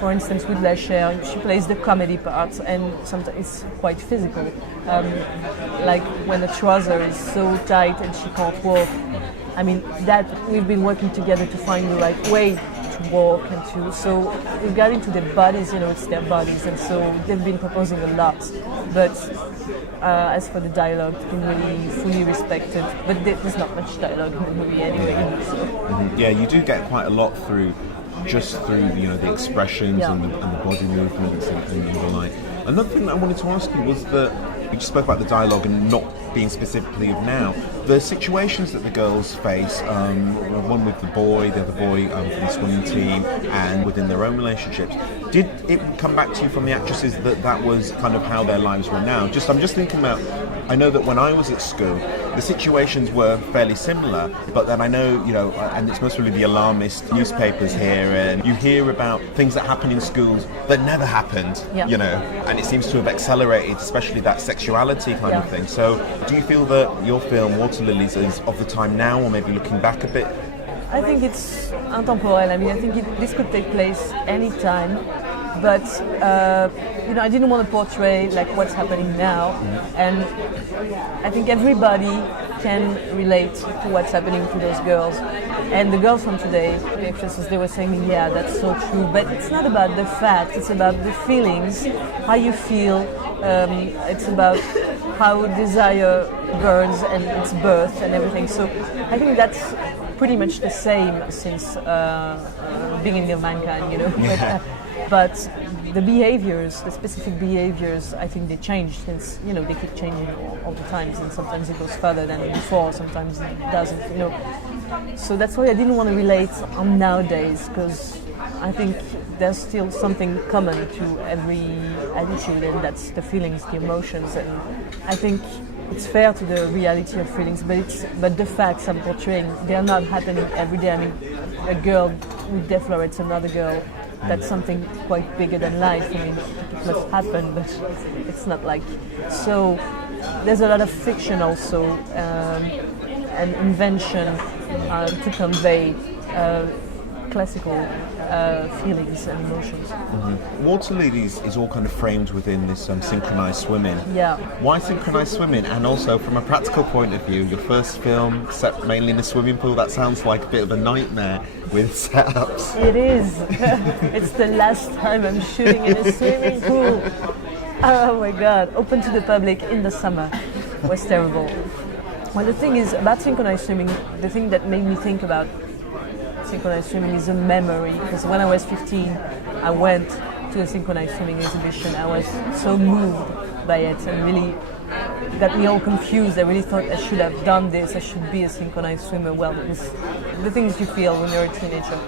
for instance, with La Chair, she plays the comedy part, and sometimes it's quite physical. Like when the trouser is so tight and she can't walk. I mean, that we've been working together to find the right way to walk and to. So we got into their bodies, it's their bodies, and so they've been proposing a lot. But as for the dialogue, it's been really fully respected. But there's not much dialogue in the movie anyway. So. Mm-hmm. Yeah, you do get quite a lot through the expressions and the body movements and the like. Another thing that I wanted to ask you was that you just spoke about the dialogue and not being specifically of now. The situations that the girls face, one with the boy, the other boy from the swimming team, and within their own relationships, did it come back to you from the actresses that was kind of how their lives were now? I'm just thinking about, I know that when I was at school, the situations were fairly similar, but then I know, and it's mostly the alarmist newspapers here, and you hear about things that happen in schools that never happened, and it seems to have accelerated, especially that sexuality kind of thing. So do you feel that your film, Water Lilies, is of the time now, or maybe looking back a bit? I think it's intemporel. I mean, I think this could take place any time. But I didn't want to portray like what's happening now, and I think everybody can relate to what's happening to those girls. And the girls from today, the actresses, they were saying, yeah, that's so true. But it's not about the fact; it's about the feelings, how you feel. It's about how desire burns and its birth and everything. So I think that's pretty much the same since beginning of mankind, Yeah. But the behaviors, the specific behaviors, I think they change since, they keep changing all the time. And sometimes it goes further than before, sometimes it doesn't, So that's why I didn't want to relate on nowadays, because I think there's still something common to every attitude, and that's the feelings, the emotions. And I think it's fair to the reality of feelings, but the facts I'm portraying, they are not happening every day. I mean, a girl who deflorates another girl, that's something quite bigger than life. I mean, it must happen, but it's not like. So there's a lot of fiction also, and invention to convey classical feelings and emotions. Mm-hmm. Water Lilies is all kind of framed within this synchronized swimming. Yeah. Why synchronized swimming? And also, from a practical point of view, your first film set mainly in a swimming pool, that sounds like a bit of a nightmare with setups. It is. It's the last time I'm shooting in a swimming pool. Oh my God. Open to the public in the summer. It was terrible. Well, the thing is, about synchronized swimming, the thing that made me think about synchronized swimming is a memory, because when I was 15 I went to a synchronized swimming exhibition. I was so moved by it and really got me all confused. I really thought I should have done this, I should be a synchronized swimmer. Well, it's the things you feel when you're a teenager,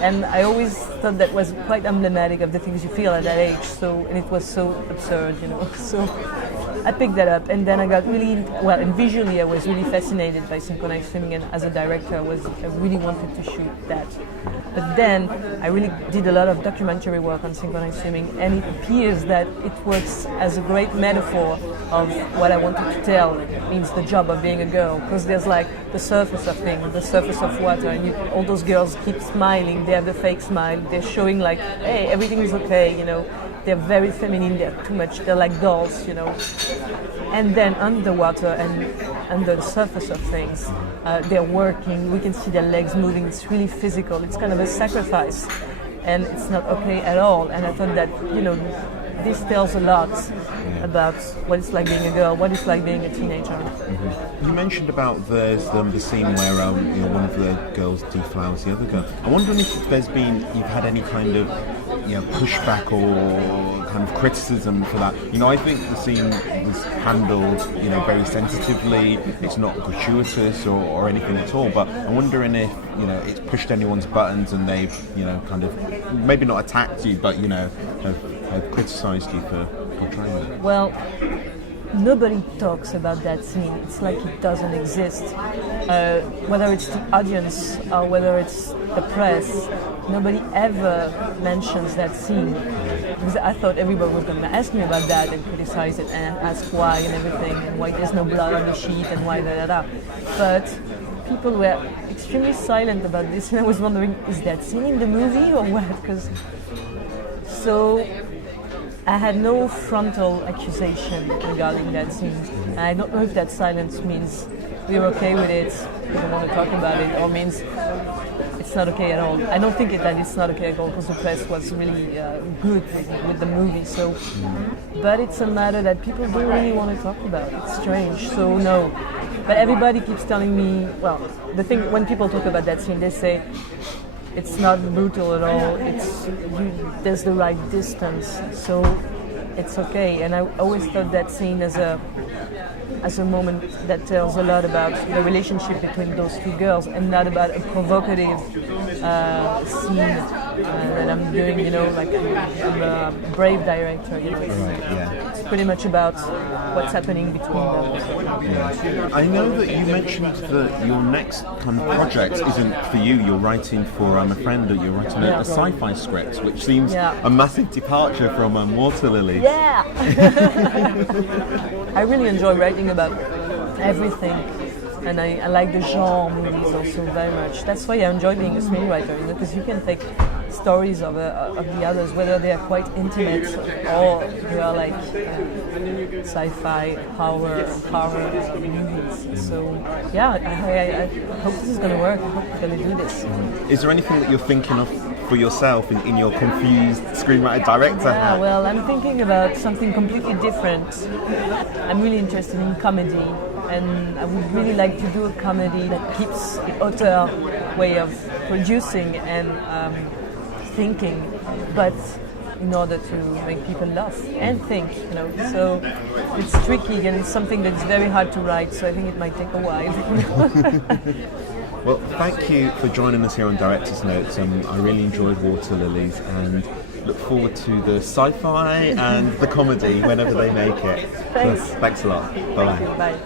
and I always thought that was quite emblematic of the things you feel at that age. So, and it was so absurd, so I picked that up, and then I got really, and visually I was really fascinated by synchronized swimming, and as a director I really wanted to shoot that. But then I really did a lot of documentary work on synchronized swimming, and it appears that it works as a great metaphor of what I wanted to tell. It means the job of being a girl, because there's like the surface of things, the surface of water, and all those girls keep smiling, they have the fake smile, they're showing like, hey, everything is okay, They're very feminine, they're too much, they're like dolls, And then underwater and under the surface of things, they're working, we can see their legs moving, it's really physical, it's kind of a sacrifice, and it's not okay at all. And I thought that, this tells a lot about what it's like being a girl, what it's like being a teenager. Mm-hmm. You mentioned about the scene where one of the girls deflowers the other girl. I'm wondering if you've had any kind of pushback or kind of criticism for that. I think the scene was handled very sensitively. It's not gratuitous or anything at all. But I'm wondering if it's pushed anyone's buttons and they've kind of maybe not attacked you, but have criticised you for portraying it. Well, nobody talks about that scene. It's like it doesn't exist. Whether it's the audience or whether it's the press, nobody ever mentions that scene. Because I thought everybody was going to ask me about that and criticize it and ask why and everything, and why there's no blood on the sheet and why da. But people were extremely silent about this, and I was wondering, is that scene in the movie or what? Because So I had no frontal accusation regarding that scene. And I don't know if that silence means we're okay with it, we don't want to talk about it, or means it's not okay at all. I don't think that it's not okay at all because the press was really good with the movie. So, but it's a matter that people don't really want to talk about. It's strange. So no. But everybody keeps telling me, well, the thing when people talk about that scene, they say it's not brutal at all. There's the right distance, so it's okay. And I always thought that scene as a moment that tells a lot about the relationship between those two girls, and not about a provocative scene that I'm doing. You know, like I'm a brave director. You know, it's pretty much about what's happening between them. Yeah. I know that you mentioned that your next kind of project isn't for you. You're writing for a friend, or you're writing a sci-fi script, which seems a massive departure from Water Lilies. Yeah. I really enjoy writing about everything, and I like the genre movies also very much. That's why I enjoy being a screenwriter, you know, because you can take stories of the others, whether they are quite intimate or they are like sci-fi horror movies. So yeah, I hope this is going to work. I hope we're going to do this. Is there anything that you're thinking of for yourself in your confused screenwriter-director hat? Well, I'm thinking about something completely different. I'm really interested in comedy, and I would really like to do a comedy that keeps the auteur way of producing and thinking, but in order to make people laugh and think, you know. So it's tricky, and it's something that's very hard to write, so I think it might take a while. Well, thank you for joining us here on Director's Notes. I really enjoyed Water Lilies and look forward to the sci-fi and the comedy whenever they make it. Thanks. Thanks a lot. Bye-bye. Bye.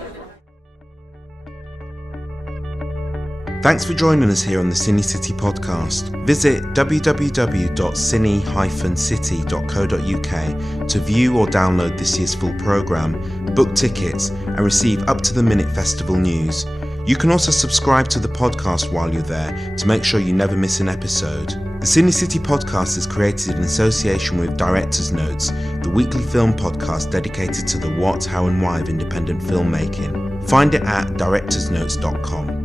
Thanks for joining us here on the Cine-City podcast. Visit www.cine-city.co.uk to view or download this year's full programme, book tickets and receive up-to-the-minute festival news. You can also subscribe to the podcast while you're there to make sure you never miss an episode. The Cine-City podcast is created in association with Director's Notes, the weekly film podcast dedicated to the what, how and why of independent filmmaking. Find it at directorsnotes.com.